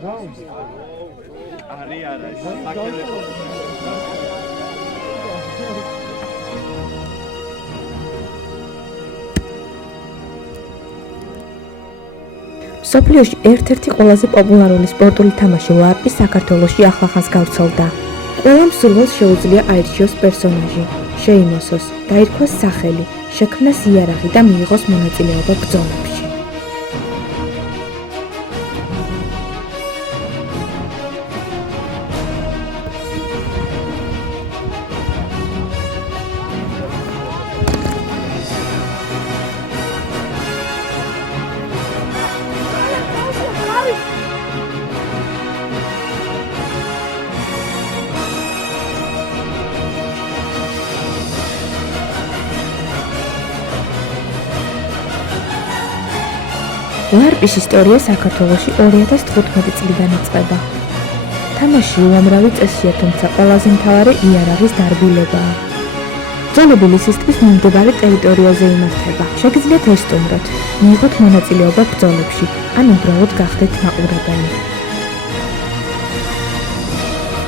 მსოფლიოში ერთ-ერთი ყველაზე პოპულარული სპორტული თამაში ლარპი საქართველოში ახლახანს გავრცელდა. ყველა მსურველს შეუძლია აირჩიოს პერსონაჟი, შეიმოსოს, დაირქვას სახელი, შექმნას იარაღი და მიიღოს მონაწილეობა ბრძოლებში. ლარპის ისტორია საქართველოში 2015 წლიდან იწყება. თამაში უამრავი წესია, თუმცა ყველაზე მთავარი იარაღის დარბილებაა. ბრძოლები ლისისთვის მიმდებარე ტერიტორიაზე იმართება. შეგიძლიათ ესტუმროთ, მიიღოთ მონაწილეობა ბრძოლებში, ან უბრალოდ გახდეთ მაყურებელი.